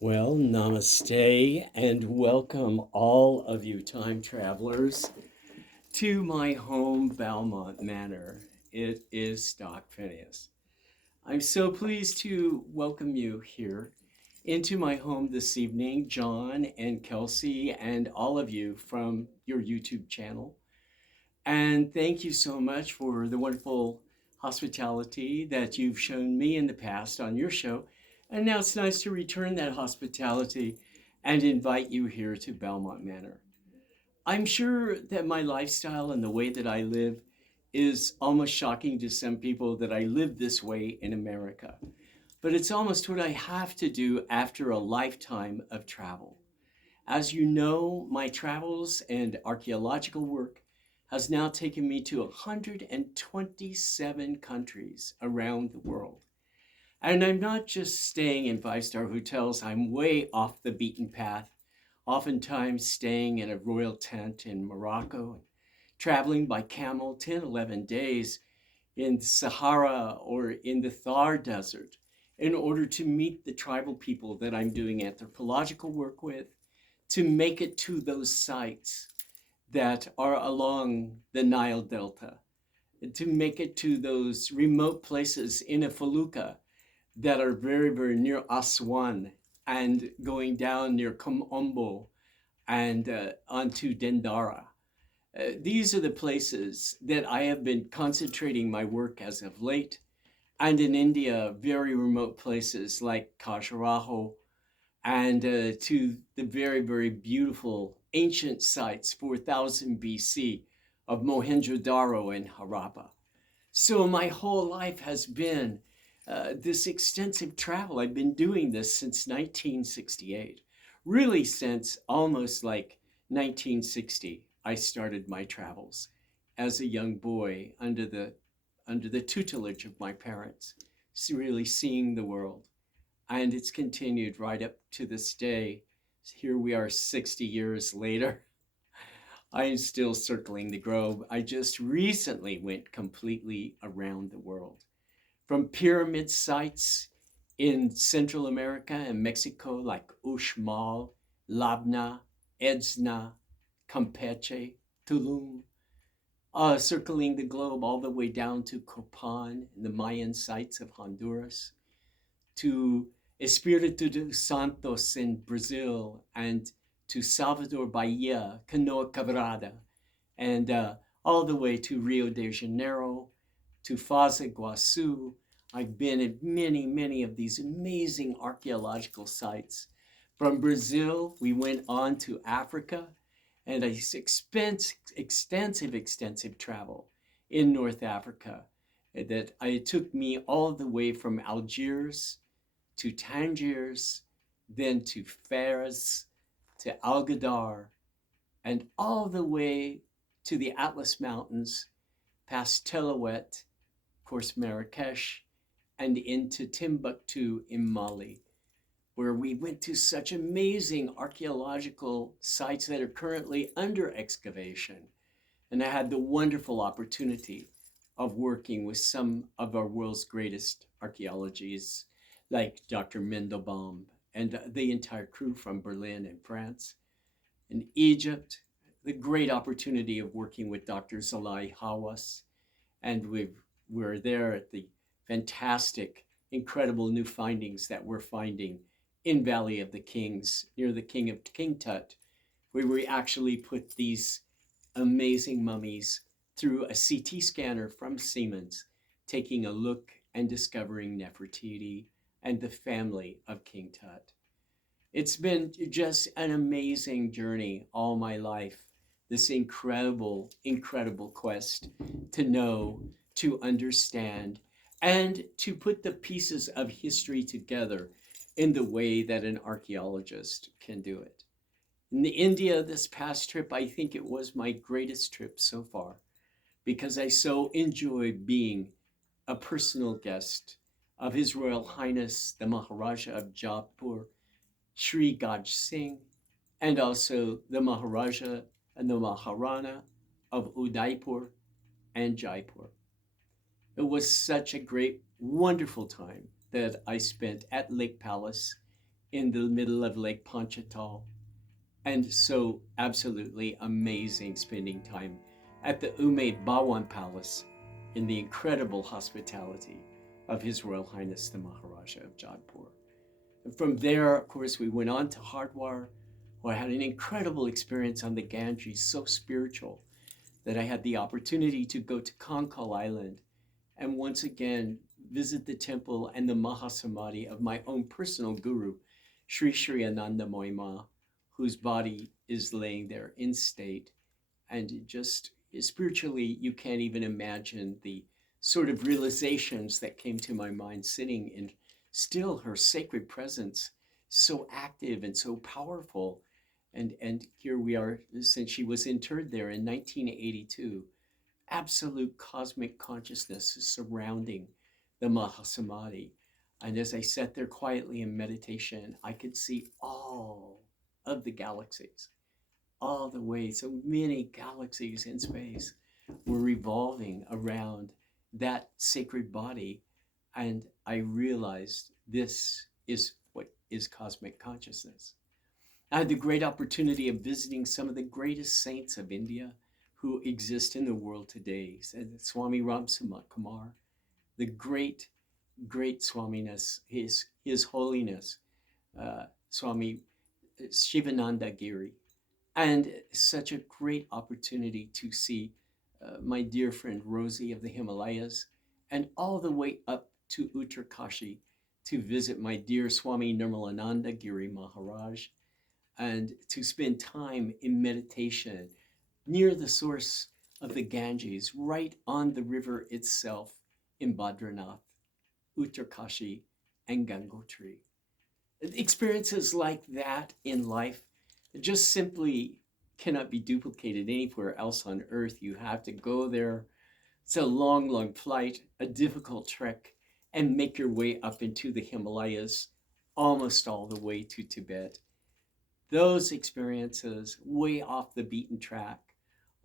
Well, namaste and welcome all of you time travelers to my home, Balmonte Manor. It is Doc Phineas. I'm so pleased to welcome you here into my home this evening, John and Kelsey, and all of you from your YouTube channel. And thank you so much for the wonderful hospitality that you've shown me in the past on your show. And now it's nice to return that hospitality and invite you here to Belmont Manor. I'm sure that my lifestyle and the way that I live is almost shocking to some people that I live this way in America. But it's almost what I have to do after a lifetime of travel. As you know, my travels and archaeological work has now taken me to 127 countries around the world. And I'm not just staying in five-star hotels, I'm way off the beaten path, oftentimes staying in a royal tent in Morocco, traveling by camel 10, 11 days in Sahara or in the Thar Desert in order to meet the tribal people that I'm doing anthropological work with, to make it to those sites that are along the Nile Delta, to make it to those remote places in a felucca that are very, very near Aswan and going down near Komombo and onto Dendara. These are the places that I have been concentrating my work as of late. And in India, very remote places like Khajuraho and to the very, very beautiful ancient sites, 4000 BC, of Mohenjo-Daro and Harappa. So my whole life has been this extensive travel. I've been doing this since 1968, really since almost like 1960. I started my travels as a young boy under the tutelage of my parents, really seeing the world. And it's continued right up to this day. Here we are 60 years later. I am still circling the globe. I just recently went completely around the world. From pyramid sites in Central America and Mexico like Uxmal, Labna, Edzna, Campeche, Tulum, circling the globe all the way down to Copan and the Mayan sites of Honduras, to Espírito Santos in Brazil, and to Salvador Bahia, Canoa Quebrada, and all the way to Rio de Janeiro, to Foz do Iguaçu. I've been at many, many of these amazing archaeological sites. From Brazil, we went on to Africa, and I extensive travel in North Africa that it took me all the way from Algiers to Tangiers, then to Fez, to Algadar, and all the way to the Atlas Mountains, past Telawet, of course, Marrakesh, and into Timbuktu in Mali, where we went to such amazing archaeological sites that are currently under excavation. And I had the wonderful opportunity of working with some of our world's greatest archaeologists, like Dr. Mendelbaum and the entire crew from Berlin and France. In Egypt, the great opportunity of working with Dr. Zalai Hawass, and we're there at the fantastic, incredible new findings that we're finding in Valley of the Kings, near the King of King Tut, where we actually put these amazing mummies through a CT scanner from Siemens, taking a look and discovering Nefertiti and the family of King Tut. It's been just an amazing journey all my life, this incredible, incredible quest to know, to understand, and to put the pieces of history together in the way that an archaeologist can do it. In India, this past trip, I think it was my greatest trip so far because I so enjoy being a personal guest of His Royal Highness, the Maharaja of Jaipur, Sri Gaj Singh, and also the Maharaja and the Maharana of Udaipur and Jaipur. It was such a great, wonderful time that I spent at Lake Palace in the middle of Lake Ponchatal. And so absolutely amazing spending time at the Umaid Bawan Palace in the incredible hospitality of His Royal Highness the Maharaja of Jodhpur. And from there, of course, we went on to Hardwar, where I had an incredible experience on the Ganges, so spiritual that I had the opportunity to go to Kankal Island and once again visit the temple and the Mahasamadhi of my own personal guru, Sri Sri Ananda Moima, whose body is laying there in state. And just spiritually, you can't even imagine the sort of realizations that came to my mind sitting in still her sacred presence, so active and so powerful. And here we are, since she was interred there in 1982, absolute cosmic consciousness is surrounding the Mahasamadhi. And as I sat there quietly in meditation, I could see all of the galaxies, all the way. So many galaxies in space were revolving around that sacred body. And I realized this is what is cosmic consciousness. I had the great opportunity of visiting some of the greatest saints of India who exist in the world today. Swami Ram Samat Kumar, the great, great Swaminess, His Holiness, Swami Shivananda Giri, and such a great opportunity to see my dear friend Rosie of the Himalayas, and all the way up to Uttarkashi to visit my dear Swami Nirmalananda Giri Maharaj, and to spend time in meditation near the source of the Ganges, right on the river itself in Badranath, Uttarkashi, and Gangotri. Experiences like that in life just simply cannot be duplicated anywhere else on earth. You have to go there. It's a long, long flight, a difficult trek, and make your way up into the Himalayas, almost all the way to Tibet. Those experiences way off the beaten track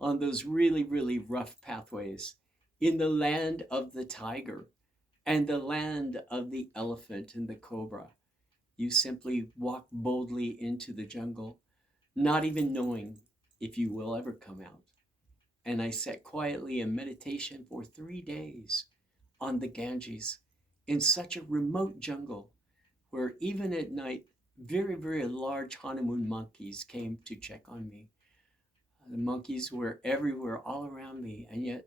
on those really, really rough pathways in the land of the tiger and the land of the elephant and the cobra. You simply walk boldly into the jungle, not even knowing if you will ever come out. And I sat quietly in meditation for 3 days on the Ganges in such a remote jungle where even at night, very, very large honeymoon monkeys came to check on me. The monkeys were everywhere all around me, and yet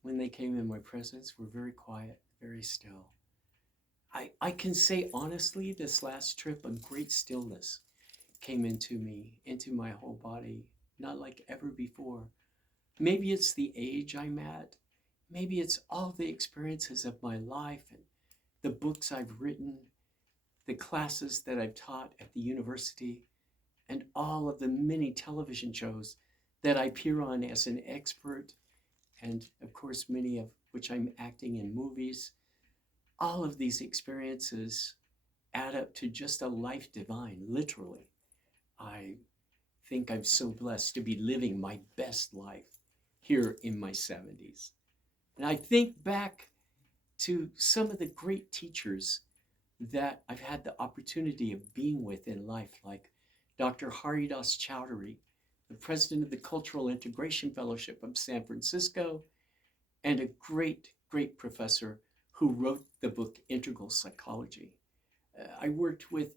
when they came in my presence, were very quiet, very still. I can say honestly, this last trip, a great stillness came into me, into my whole body, not like ever before. Maybe it's the age I'm at. Maybe it's all the experiences of my life and the books I've written, the classes that I've taught at the university, and all of the many television shows that I appear on as an expert, and of course, many of which I'm acting in movies. All of these experiences add up to just a life divine, literally. I think I'm so blessed to be living my best life here in my 70s. And I think back to some of the great teachers that I've had the opportunity of being with in life, like Dr. Haridas Chowdhury, the president of the Cultural Integration Fellowship of San Francisco, and a great, great professor who wrote the book Integral Psychology. I worked with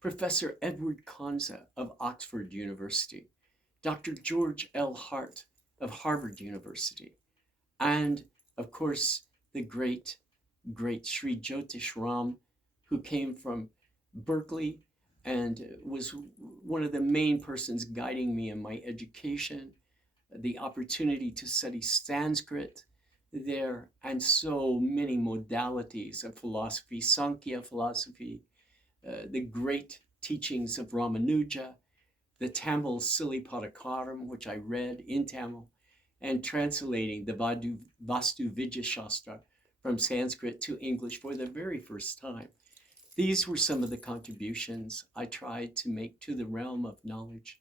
Professor Edward Kanza of Oxford University, Dr. George L. Hart of Harvard University, and of course, the great, great Sri Jyotish Ram, who came from Berkeley and was one of the main persons guiding me in my education, the opportunity to study Sanskrit there, and so many modalities of philosophy, Sankhya philosophy, the great teachings of Ramanuja, the Tamil Silappatikaram, which I read in Tamil, and translating the Vastu Vidya Shastra from Sanskrit to English for the very first time. These were some of the contributions I tried to make to the realm of knowledge,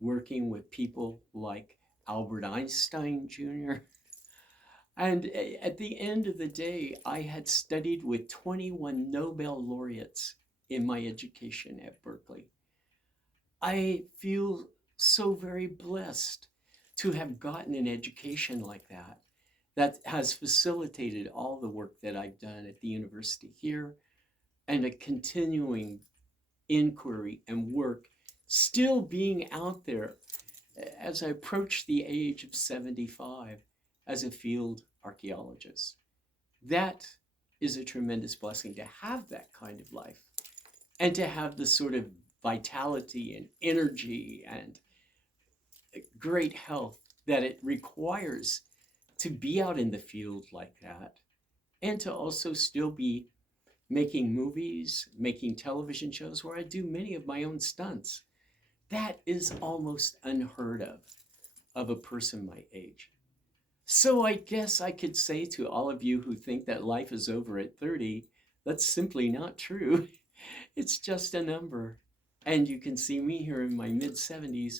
working with people like Albert Einstein Jr. And at the end of the day, I had studied with 21 Nobel laureates in my education at Berkeley. I feel so very blessed to have gotten an education like that, that has facilitated all the work that I've done at the university here and a continuing inquiry and work still being out there as I approach the age of 75 as a field archaeologist. That is a tremendous blessing to have that kind of life and to have the sort of vitality and energy and great health that it requires to be out in the field like that, and to also still be making movies, making television shows where I do many of my own stunts. That is almost unheard of a person my age. So I guess I could say to all of you who think that life is over at 30, that's simply not true. It's just a number. And you can see me here in my mid 70s,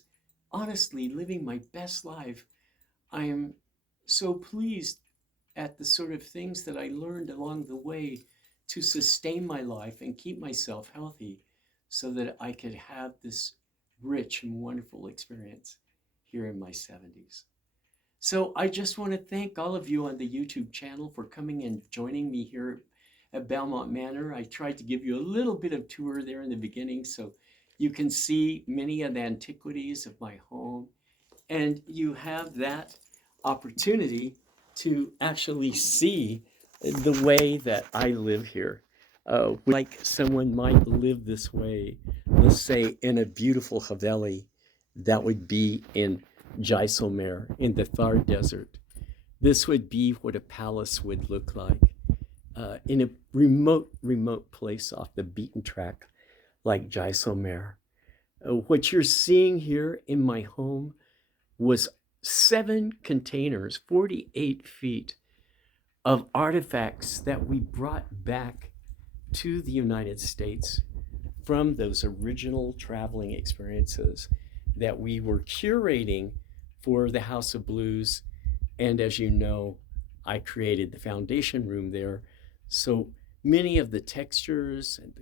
honestly living my best life. I am so pleased at the sort of things that I learned along the way to sustain my life and keep myself healthy so that I could have this rich and wonderful experience here in my 70s. So I just want to thank all of you on the YouTube channel for coming and joining me here at Balmonte Manor. I tried to give you a little bit of tour there in the beginning so you can see many of the antiquities of my home, and you have that opportunity to actually see the way that I live here. Like someone might live this way, let's say in a beautiful Haveli, that would be in Jaisalmer in the Yhar Desert. This would be what a palace would look like in a remote place off the beaten track like Jaisalmer. What you're seeing here in my home was 7 containers, 48 feet of artifacts that we brought back to the United States from those original traveling experiences that we were curating for the House of Blues. And as you know, I created the foundation room there. So many of the textures and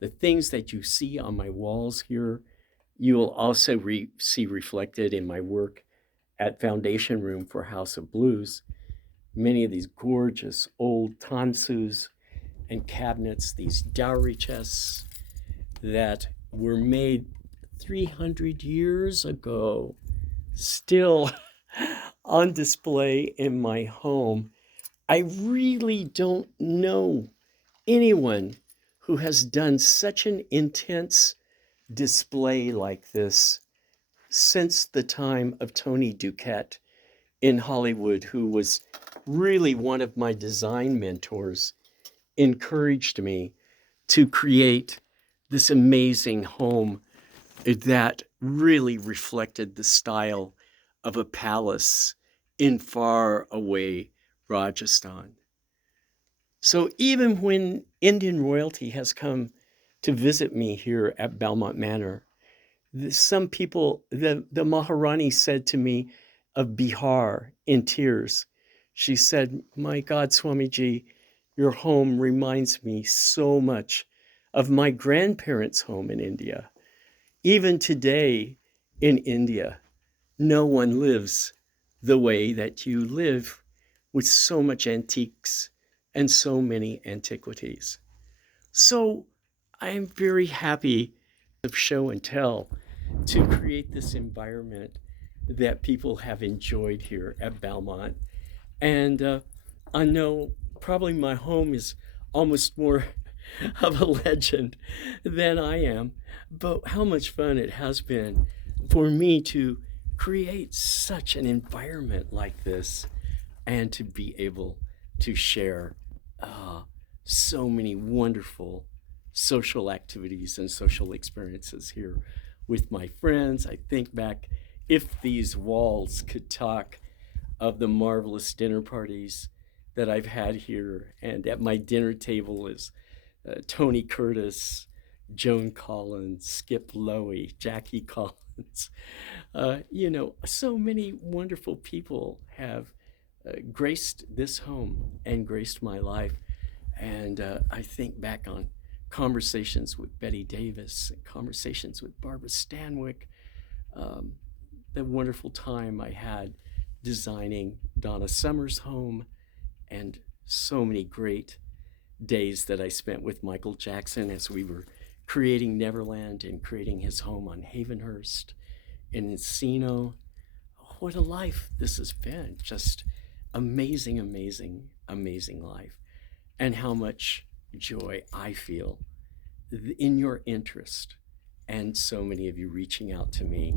the things that you see on my walls here, you will also see reflected in my work at Foundation Room for House of Blues. Many of these gorgeous old tansus and cabinets, these dowry chests that were made 300 years ago, still on display in my home. I really don't know anyone who has done such an intense display like this since the time of Tony Duquette in Hollywood, who was really one of my design mentors, encouraged me to create this amazing home that really reflected the style of a palace in far away Rajasthan. So even when Indian royalty has come to visit me here at Balmonte Manor, some people, the Maharani said to me of Bihar in tears, she said, "My God, Swamiji, your home reminds me so much of my grandparents' home in India. Even today in India, no one lives the way that you live with so much antiques and so many antiquities." So I'm very happy of show and tell to create this environment that people have enjoyed here at Balmonte. And I know probably my home is almost more of a legend than I am, but how much fun it has been for me to create such an environment like this and to be able to share so many wonderful social activities and social experiences here with my friends. I think back, if these walls could talk, of the marvelous dinner parties that I've had here. And at my dinner table is Tony Curtis, Joan Collins, Skip Lowy, Jackie Collins. So many wonderful people have graced this home and graced my life. And I think back on conversations with Betty Davis, conversations with Barbara Stanwyck, the wonderful time I had designing Donna Summer's home, and so many great days that I spent with Michael Jackson as we were creating Neverland and creating his home on Havenhurst in Encino. What a life this has been. Just amazing, amazing, amazing life. And how much joy I feel in your interest, and so many of you reaching out to me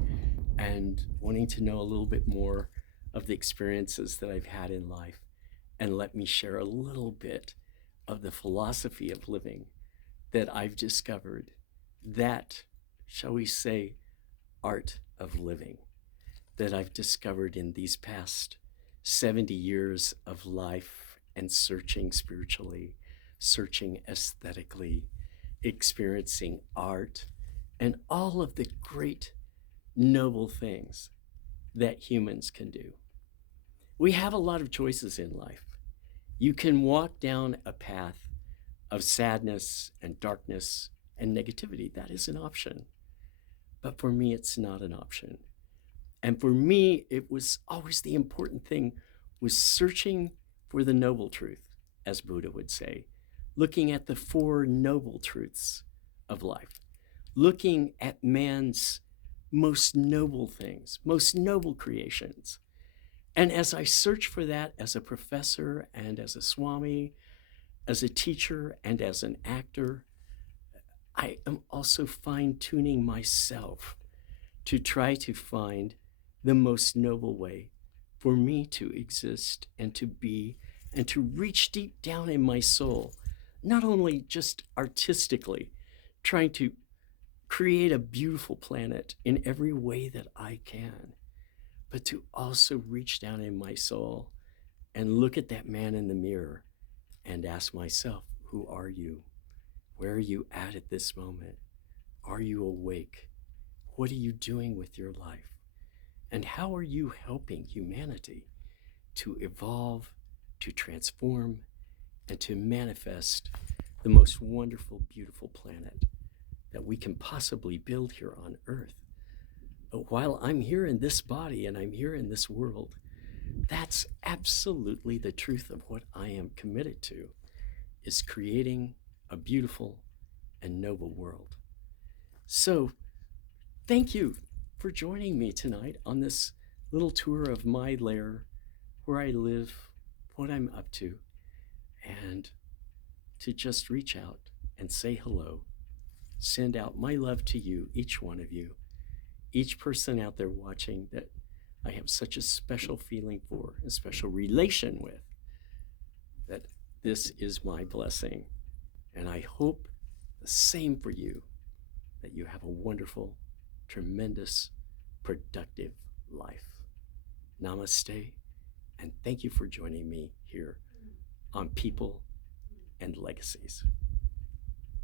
and wanting to know a little bit more of the experiences that I've had in life, and let me share a little bit of the philosophy of living that I've discovered, that, shall we say, art of living that I've discovered in these past 70 years of life and searching spiritually, searching aesthetically, experiencing art, and all of the great, noble things that humans can do. We have a lot of choices in life. You can walk down a path of sadness and darkness and negativity. That is an option. But for me, it's not an option. And for me, it was always the important thing was searching for the noble truth, as Buddha would say, looking at the four noble truths of life, looking at man's most noble things, most noble creations. And as I search for that as a professor and as a Swami, as a teacher and as an actor, I am also fine-tuning myself to try to find the most noble way for me to exist and to be and to reach deep down in my soul, not only just artistically, trying to create a beautiful planet in every way that I can, but to also reach down in my soul and look at that man in the mirror and ask myself, who are you? Where are you at this moment? Are you awake? What are you doing with your life? And how are you helping humanity to evolve, to transform, and to manifest the most wonderful, beautiful planet that we can possibly build here on Earth? But while I'm here in this body and I'm here in this world, that's absolutely the truth of what I am committed to, is creating a beautiful and noble world. So thank you for joining me tonight on this little tour of my lair, where I live, what I'm up to, and to just reach out and say hello, send out my love to you, each one of you, each person out there watching that I have such a special feeling for, a special relation with, that this is my blessing. And I hope the same for you, that you have a wonderful, tremendous, productive life. Namaste, and thank you for joining me here on People and Legacies.